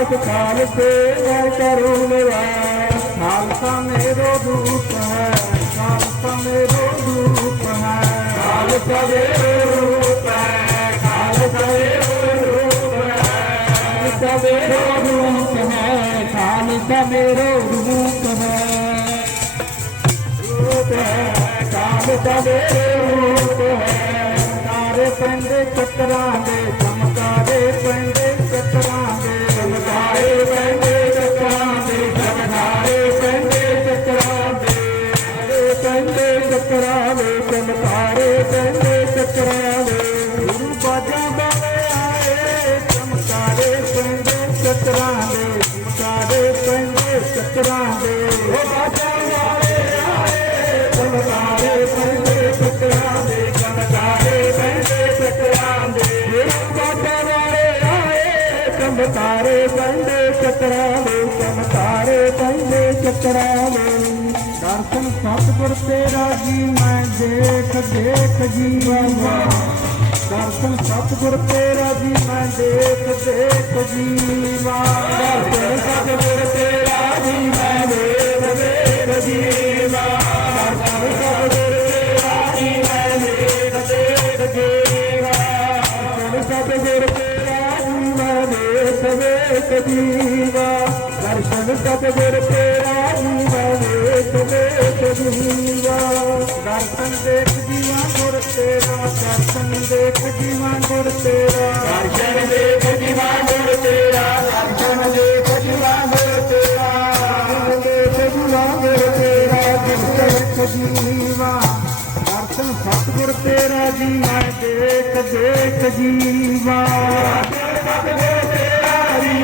ਕਾਲ ਤੇ ਮੈਂ ਕਰੂੰ ਨਿਵਾਸ ਖਾਲਸਾ ਮੇਰੋ ਰੂਪ ਹੈ ਖਾਲਸਾ ਮੇਰੋ ਦੂਤ ਹੈ। ਖਾਲਸਾ ਮੇਰੋ ਰੂਪ ਹੈ ਖਾਲਸਾ ਮੇਰੋ ਰੂਪ ਹੈ। ਖਾਲਸਾ ਮੇਰੋ ਰੂਪ ਹੈ ਖਾਲਸਾ ਮੇਰੋ ਰੂਪ ਹੈ। ਰੂਪ ਹੈ ਖਾਲਸਾ ਮੇਰੋ ਰੂਪ ਹੈ। ਤਾਰੇ ਪੈਂਦੇ ਚੱਕਰਾਂ ਦੇ ਚਮਕਾਰੇ ਪੈਂਦੇ ਚਮਕਾਰੇ ਪੈਂਦੇ ਚੱਕਰਾਂ ਦੇ ਚਮਕਾਰੇ ਪੈਂਦੇ ਚੱਕਰਾਂ ਦੇ। ਦਰਸ਼ਨ ਸਤਿਗੁਰ ਤੇਰਾ ਜੀ, ਮੈਂ ਦੇਖ ਦੇਖ ਜੀਵਾਂ ਦਰਸ਼ਨ ਸਤਿਗੁਰ ਤੇਰਾ ਜੀ, ਮੈਂ ਦੇਖ ਦੇਖ ਜੀਵਾ ਦਰਸ਼ਨ ਸਤਿਗੁਰ ਤੇਰਾ ਜੀ, ਮੈਂ ਵੇਖ ਦੀਵਾ ਦਰਸ਼ਨ ਸਤਿਗੁਰ ਤੇਰਾ ਦੀਵਾ ਵੇਖ ਵੇਖ ਦੀਵਾ ਦਰਸ਼ਨ ਦੇਖ ਦੀਵਾ ਗੁਰ ਤੇਰਾ ਦਰਸ਼ਨ ਦੇਖ ਦੀਵਾ ਗੁਰ ਤੇਰਾ। ਦਰਸ਼ਨ ਦੇਖ ਦੀਵਾ ਗੁਰ ਤੇਰਾ ਦਰਸ਼ਨ ਦੇਖ ਦੀਵਾ ਗੁਰ ਤੇਰਾ। ਦਰਸ਼ਨ ਦੇਖ ਦੀਵਾ ਗੁਰ ਤੇਰਾ ਦਰਸ਼ਨ ਦੇਖ ਦੀਵਾ। ਦਰਸ਼ਨ ਸਤਿਗੁਰ ਤੇਰਾ ਜੀ ਮੈਂ ਦੇਖ ਦੇਖ ਜੀਵਾ ਸਤਿਗੁਰ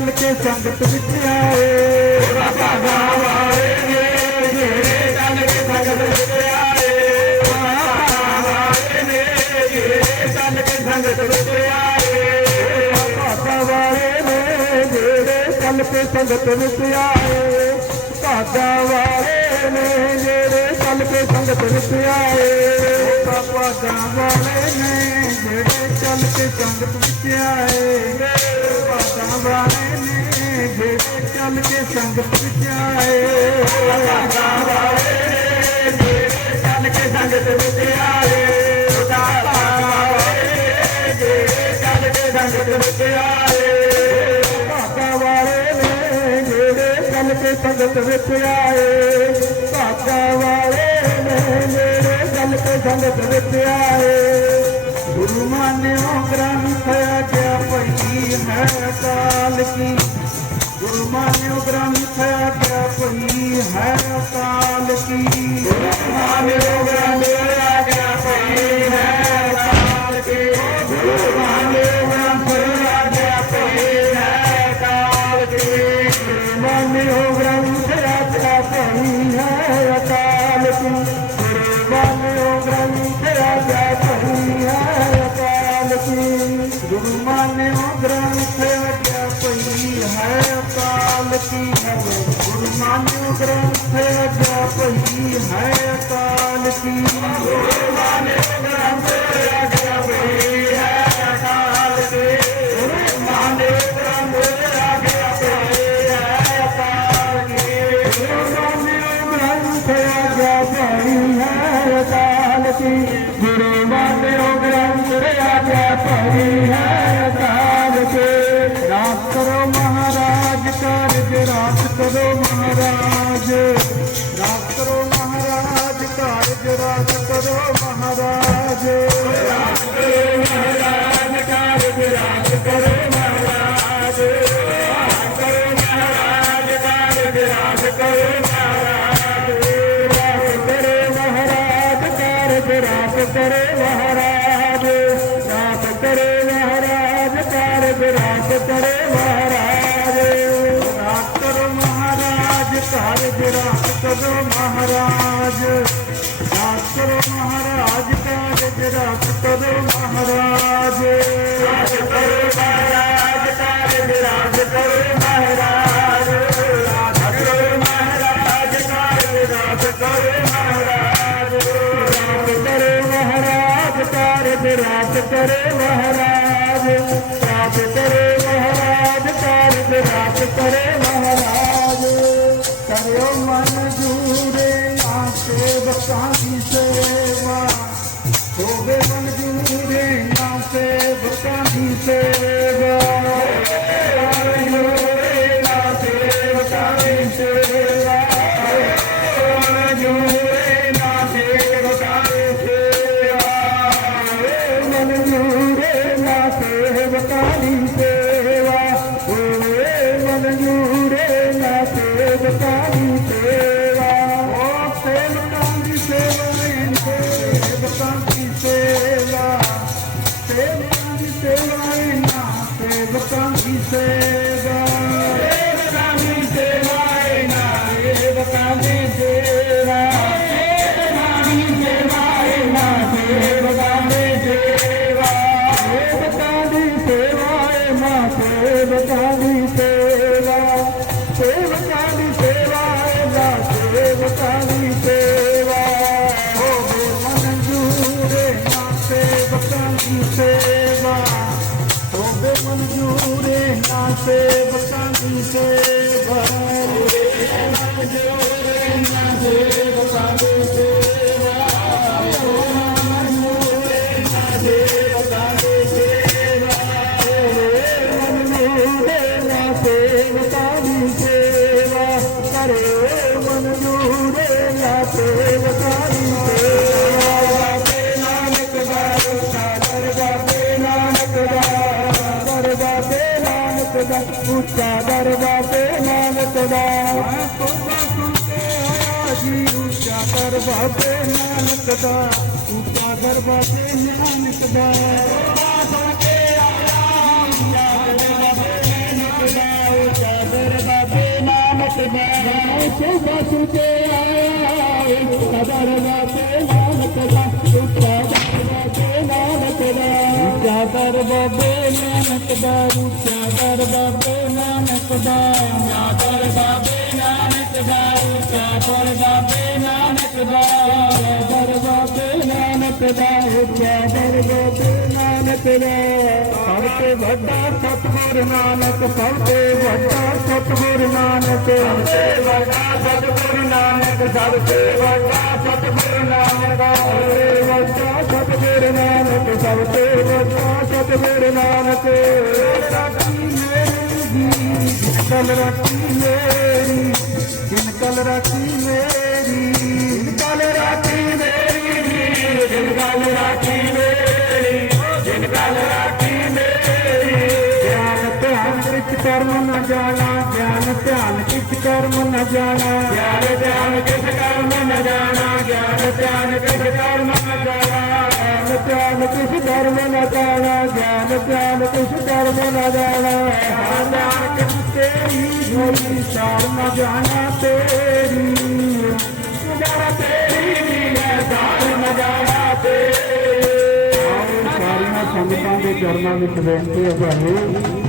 चल के संगत बिच आए संगत बिच आए बाबा भागा वाले ने जेड़े चल के संगत बिच आए भागा वाले ने जेड़े चल के संगत बिच आए भागा वाले ਨੇ ਜਿਹੜੇ ਚੱਲ ਕੇ ਸੰਗਤ ਵਿੱਚ ਆਏ ਭਾਗਾ ਵਾਲੇ ਨੇ ਜਿਹੜੇ ਚੱਲ ਕੇ ਸੰਗਤ ਵਿੱਚ ਆਏ ਭਾਗਾ ਵਾਲੇ ਨੇ ਜਿਹੜੇ ਚੱਲ ਕੇ ਸੰਗਤ ਵਿੱਚ ਆਏ ਭਾਗਾ ਵਾਲੇ ਨੇ ਜਿਹੜੇ ਚੱਲ ਕੇ ਸੰਗਤ ਵਿੱਚ ਆਏ ਭਾਗਾ ਵਾਲੇ ਨੇ ਜਿਹੜੇ ਚੱਲ ਕੇ ਸੰਗਤ ਵਿੱਚ ਆਏ ਗੁਰੂ ਮਾਨਿਓ ਗ੍ਰੰਥ ਆਗਿਆ ਪਈ ਹੈ ਕਾਲ ਕੀ? ਗੁਰਮਾਨਿਓ ਗ੍ਰੰਥ ਵਿਆਪਨੀ ਹੈ ਅਕਾਲ ਕੀ। ਗੁਰਮਾਨਿਓ ਗ੍ਰੰਥ ग्रंथ जप ही है का विराज करो महाराज। राज करो महाराज काज विराज करो महाराज। करो महाराज काज विराज करो महाराज। राज करो महाराज काज विराज करो महाराज। राज करो महाराज काज विराज करो महाराज। राज करो महाराज काज विराज करो महाराज। halinde दरबाजे नानक दा ऊँचा दरबाजे नानक दा सुनके आया ऊँचा दरबाजे नानक नानक दा सुबह सुनके आया ऊँचा नानक दा ऊँचा दरबाजे नानक दा ऊँचा नानक दा ऊँचा दरबाजे नानक दा ऊँचा दरबाजे ਸਭ ਤੋਂ ਵੱਡਾ ਸਤਿਗੁਰ ਨਾਨਕ ਸਭ ਤੋਂ ਵੱਡਾ ਸਤਿਗੁਰ ਨਾਨਕ ਸਭ ਤੋਂ ਵੱਡਾ ਸਤਿਗੁਰ ਨਾਨਕ ਸਭ ਤੋਂ ਵੱਡਾ ਸਤਿਗੁਰ ਨਾਨਕ ਸਭ ਤੋਂ ਵੱਡਾ ਸਤਿਗੁਰ ਨਾਨਕ ਸਭ ਤੋਂ ਵੱਡਾ ਸਤਿਗੁਰ ਨਾਨਕ ਰਾਤੀ ਮੇਰੀ ਜੀ ਕਲ ਰਾਤੀ ਮੇਰੀ ਦਿਨ ਕਲ ਰਾਤੀ ਮੇਰੀ ਦਿਨ ਰਾਤੀ ਮੇਰੀ ਜੀ ਦਿਨ ਰਾਤੀ ਮੇਰੀ ਦਿਨ ਕਲ ਰਾਤੀ ਮੇਰੀ ਗਿਆਨ ਧਿਆਨ ਵਿੱਚ ਕਰਮ ਨ ਜਾਣਾ ਗਿਆਨ ਧਿਆਨ ਵਿੱਚ ਕਰਮ ਨ ਜਾਣਾ ਗਿਆਨ ਧਿਆਨ ਕਿਸ ਕਰਮ ਨ ਜਾਣਾ ਗਿਆਨ ਧਿਆਨ ਕਿਸ ਕਰਮ ਨਾ ਜਾਣਾ ਗਿਆਨ ਧਿਆਨ ਕਿਸ ਕਰਮ ਨਾ ਜਾਣਾ ਗਿਆਨ ਧਿਆਨ ਕਿਸ ਕਰਮ ਨ ਜਾਣਾ ਗਿਆਨ ਤੇਰੀ ਹੋਈ ਸਾਰ ਨ ਜਾਣਾ ਤੇਰੀ ਜਾਣਾ ਤੇਰੀ ਹੈ ਸਾਰ ਨ ਜਾਣਾ ਤੇਰੀ ਸਾਰੀਆਂ ਸੰਗਤਾਂ ਦੇ ਚਰਨਾਂ ਵਿੱਚ ਬੇਨਤੀ ਹੈ ਤੁਹਾਨੂੰ